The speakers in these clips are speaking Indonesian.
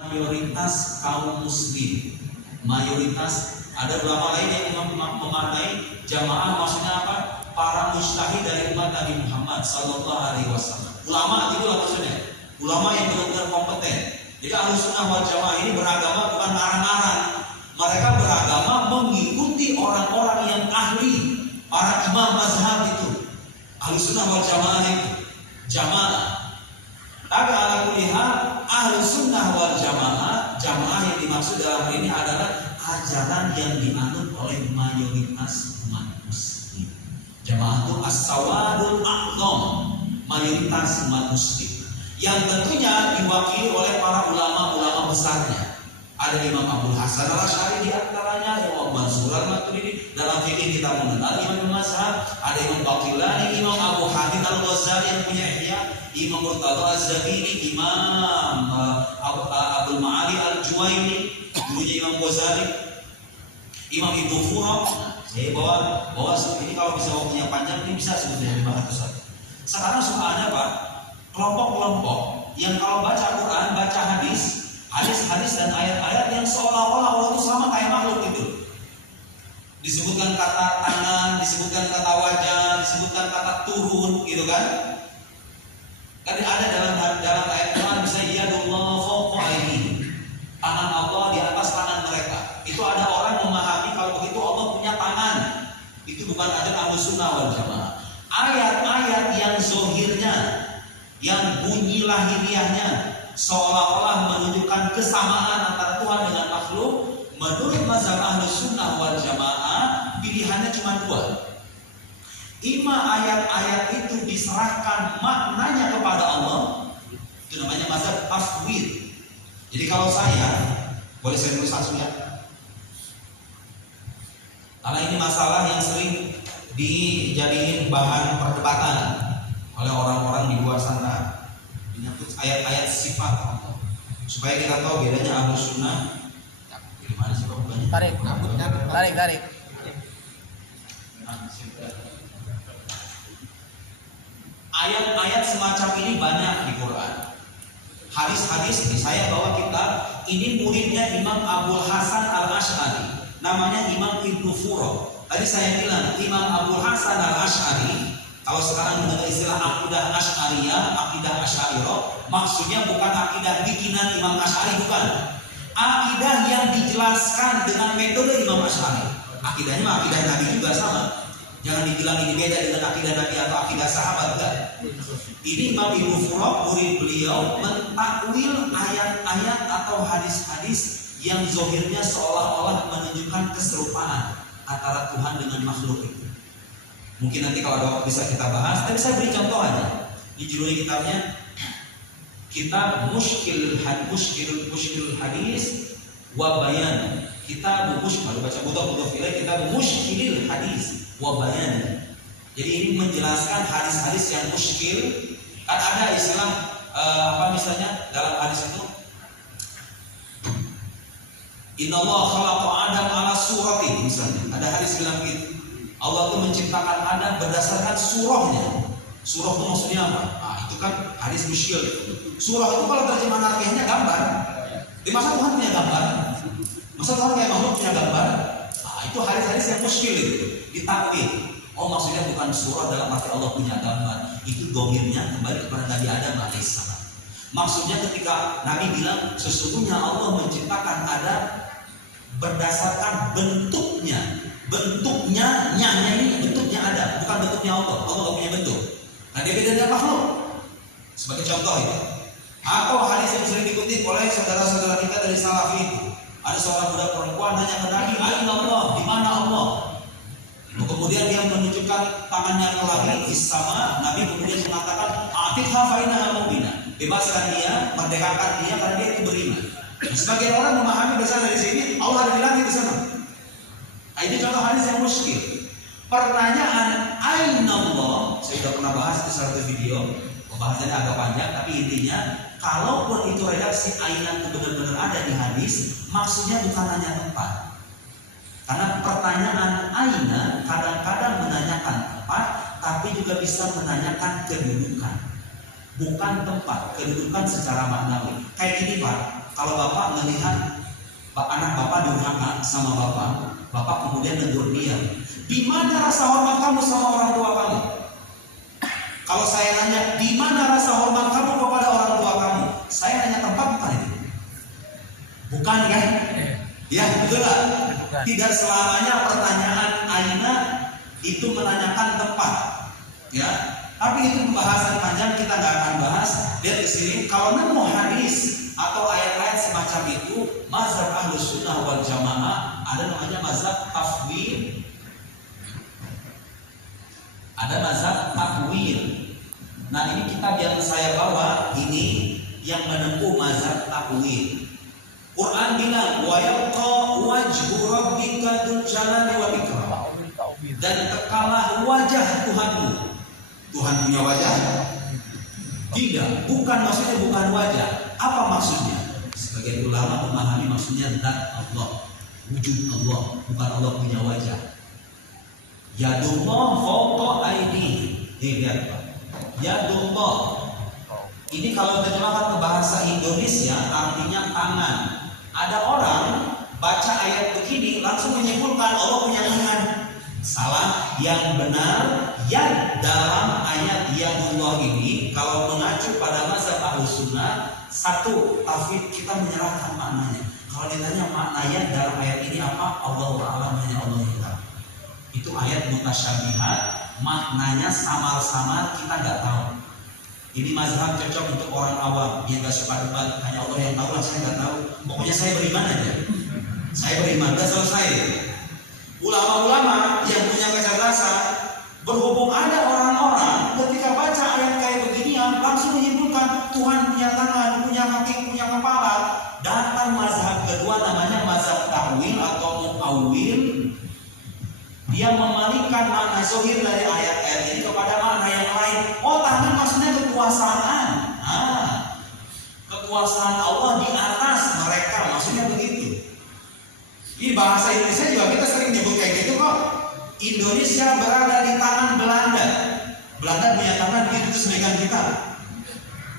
mayoritas kaum muslim. Mayoritas, ada ulama lain yang memaknai jamaah maksudnya apa? Para mujtahid dari umat Nabi Muhammad sallallahu alaihi wasallam. Ulama itu lah maksudnya. Ulama yang benar-benar kompeten. Jadi Ahlussunnah wal Jamaah ini beragama bukan arang-arang. Mereka beragama mengikuti orang-orang yang ahli, para imam mazhab itu. Ahlussunnah wal Jamaah itu jamaah. Tapi ala kulli hal Ahlussunnah wal Jamaah, jamaah yang dimaksud dalam ini adalah ajaran yang dianut oleh mayoritas umat muslim. Jamaah itu as-sawadul a'zam, mayoritas umat muslim, yang tentunya diwakili oleh para ulama-ulama besarnya. Ada Imam Abdul Hasan al-Asy'ari di antaranya, Imam Mansur al-Maturidi. Dalam fikih kita mengenal Imam Mazhab, ada Imam Baqillani, Imam Abu Hamid al-Ghazali yang punya Ihya, Imam Murtada az-Zabiri, Imam Abdul Ma'ali al-Juwaini, dulunya Imam Ghazali, Imam Ibnu Furaq. Saya bawa ini kalau bisa waktunya panjang ini bisa sebetulnya dibahas. Sekarang suka ada Pak, kelompok-kelompok yang kalau baca Quran, baca hadis dan ayat-ayat yang seolah-olah Allah itu sama kayak makhluk itu. Disebutkan kata tangan, disebutkan kata wajah, disebutkan kata turun, gitu kan? Kan ada dalam ayat Quran bisa yadullah fawqa aydihim, tangan Allah di atas tangan mereka. Itu ada orang memahami kalau begitu Allah punya tangan. Itu bukan ajaran Ahlussunnah wal Jamaah. Ayat-ayat yang zohirnya, yang bunyi lahiriahnya seolah-olah menunjukkan kesamaan antara Tuhan dengan makhluk, menurut mazhab Ahlussunnah wal Jamaah pilihannya cuma dua. Ima ayat-ayat itu diserahkan maknanya kepada Allah, itu namanya mazhab tafwid. Jadi kalau saya boleh saya tulis langsung ya, karena ini masalah yang sering dijadiin bahan perdebatan oleh orang-orang di luar sana, menyangkut ayat-ayat sifat Allah. Supaya kita tahu bedanya Ahlussunnah. Gimana sih Pak bukannya? Tarik. Ayat-ayat semacam ini banyak di Quran. Hadis-hadis ini saya bawa kita. Ini muridnya Imam Abdul Hasan al-Asy'ari, namanya Imam Ibnu Furaq. Tadi saya bilang Imam Abdul Hasan al-Asy'ari, kalau sekarang mengenai istilah akidah Asy'ariyah, akidah Asy'ariyah, maksudnya bukan akidah bikinan Imam Asy'ari, bukan. Akidah yang dijelaskan dengan metode Imam Asy'ari. Akidahnya akidah Nabi juga sama. Jangan dibilang ini beda dengan akidah Nabi atau akidah sahabat, enggak. Ini Imam Ibnu Furaq, murid beliau, mentakwil ayat-ayat atau hadis-hadis yang zohirnya seolah-olah menunjukkan keserupaan antara Tuhan dengan makhluk itu. Mungkin nanti kalau ada waktu bisa kita bahas, tapi saya beri contoh aja. Dijuduli kitabnya Kitab Mushkilul Hadis wa Bayan. Kitab kalau baca butuh fileh, Kitab Mushkilul Hadis wa Bayan. Jadi ini menjelaskan hadis-hadis yang muskil. Kan ada istilah apa misalnya dalam hadis itu, Innallaha khalaqa Adam ala surati, misalnya. Ada hadis bilang gitu. Allah itu menciptakan Adam berdasarkan surahnya. Surah itu maksudnya apa? Nah, itu kan hadis muskil. Surah itu kalau terjemahan harfiahnya gambar. Di masa Tuhan punya gambar? Masa Tuhan kayak makhluk punya gambar? Nah, itu hadis-hadis yang muskil itu. Ditakwil. Oh, maksudnya bukan surah dalam arti Allah punya gambar. Itu domirnya kembali kepada Nabi Adam alaihissalam. Maksudnya ketika Nabi bilang sesungguhnya Allah menciptakan Adam berdasarkan bentuknya. Bentuknya, ini bentuknya ada, bukan bentuknya Allah. Allah tidak punya bentuk. Nah, dia beda dengan makhluk. Sebagai contoh itu. Atau hadis yang sering dikutip oleh saudara-saudara kita dari Salafi itu. Ada seorang budak perempuan nanya ke Nabi, "Aina Allah? Di mana Allah?" Kemudian dia menunjukkan tangannya ke langit, di sama. Nabi kemudian mengatakan, "Atikha fa innaha mu'minah." Bebaskan dia, merdekakan dia karena dia itu beriman. Nah, sebagian orang memahami besar dari sini Allah ada di langit di sana. Nah, ini contoh hadis yang muskil. Pertanyaan aina Allah, saya sudah pernah bahas di satu video. Pembahasannya agak panjang, tapi intinya kalaupun itu redaksi aina itu benar-benar ada di hadis, maksudnya bukan hanya tempat. Karena pertanyaan aina kadang-kadang menanyakan tempat, tapi juga bisa menanyakan kedudukan. Bukan tempat, kedudukan secara maknawi. Kayak gini Pak, kalau bapak melihat anak bapak durhaka sama bapak kemudian negur dia, di mana rasa hormat kamu sama orang tua kamu? Kalau saya nanya, di mana rasa hormat kamu kepada orang tua kamu? Saya nanya tempat bukan itu? Bukan kan? Ya betul lah. Tidak selamanya pertanyaan aina itu menanyakan tempat, ya. Tapi itu pembahasan panjang, kita nggak akan bahas. Lihat di sini, kalau nemu hadis atau ayat-ayat semacam itu, mazhab Ahlus Sunnah wal Jamaah ada namanya mazhab tafwid, ada mazhab takwil. Nah ini kitab yang saya bawa ini yang menempuh mazhab takwil. Quran bilang wa yabqa wajhu rabbika dzul jalali wal ikram, dan kekalah wajah Tuhanmu. Tuhan punya wajah? Tidak, maksudnya bukan wajah. Apa maksudnya? Sebagian ulama memahami maksudnya zat Allah, wujud Allah, bukan Allah punya wajah. Yadullah fawqa aydihim. Lihat Pak. Yadullah. Ini kalau terjemahkan ke bahasa Indonesia artinya tangan. Ada orang baca ayat begini langsung menyimpulkan Allah punya tangan. Salah. Yang benar, yad dalam ayat yadullah ini kalau mengacu pada mazhab Ahlus Sunnah, satu, tafwid kita menyerahkan maknanya. Kalau ditanya makna yad dalam ayat ini apa? Allahu a'lam, hanya Allah yang tahu. Itu ayat mutasyabihat, maknanya samar-samar, kita nggak tahu. Ini mazhab cocok untuk orang awam yang nggak suka debat, hanya Allah yang tahu lah, saya nggak tahu. Pokoknya saya beriman aja. Saya beriman, udah selesai. Ulama-ulama yang punya kecerdasan, berhubung ada orang-orang ketika baca ayat kayak beginian langsung menyimpulkan Tuhan punya tangan, punya kaki, punya kepala. Datang mazhab kedua namanya mazhab ta'wil atau mu'awwil. Dia memalingkan makna zahir dari ayat-ayat ini kepada makna yang lain. Oh, tangan maksudnya kekuasaan. Kekuasaan Allah di atas mereka, maksudnya begitu. Ini bahasa Indonesia juga kita sering nyebut kayak gitu kok. Indonesia berada di tangan Belanda. Belanda punya tangan begitu terus megang kita.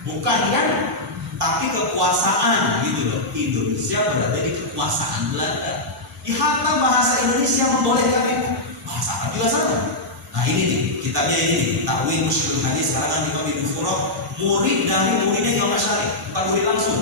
Bukan kan? Tapi kekuasaan gitu loh. Indonesia berada di kekuasaan Belanda. Di hatta bahasa Indonesia membolehkan itu. Bahasa Arab juga sama. Nah ini nih, kitabnya ini nih, Ta'wil Musyarrul Hadis karangan Imam Ibnu Furaq, murid dari muridnya Imam Asy'ari, bukan murid langsung.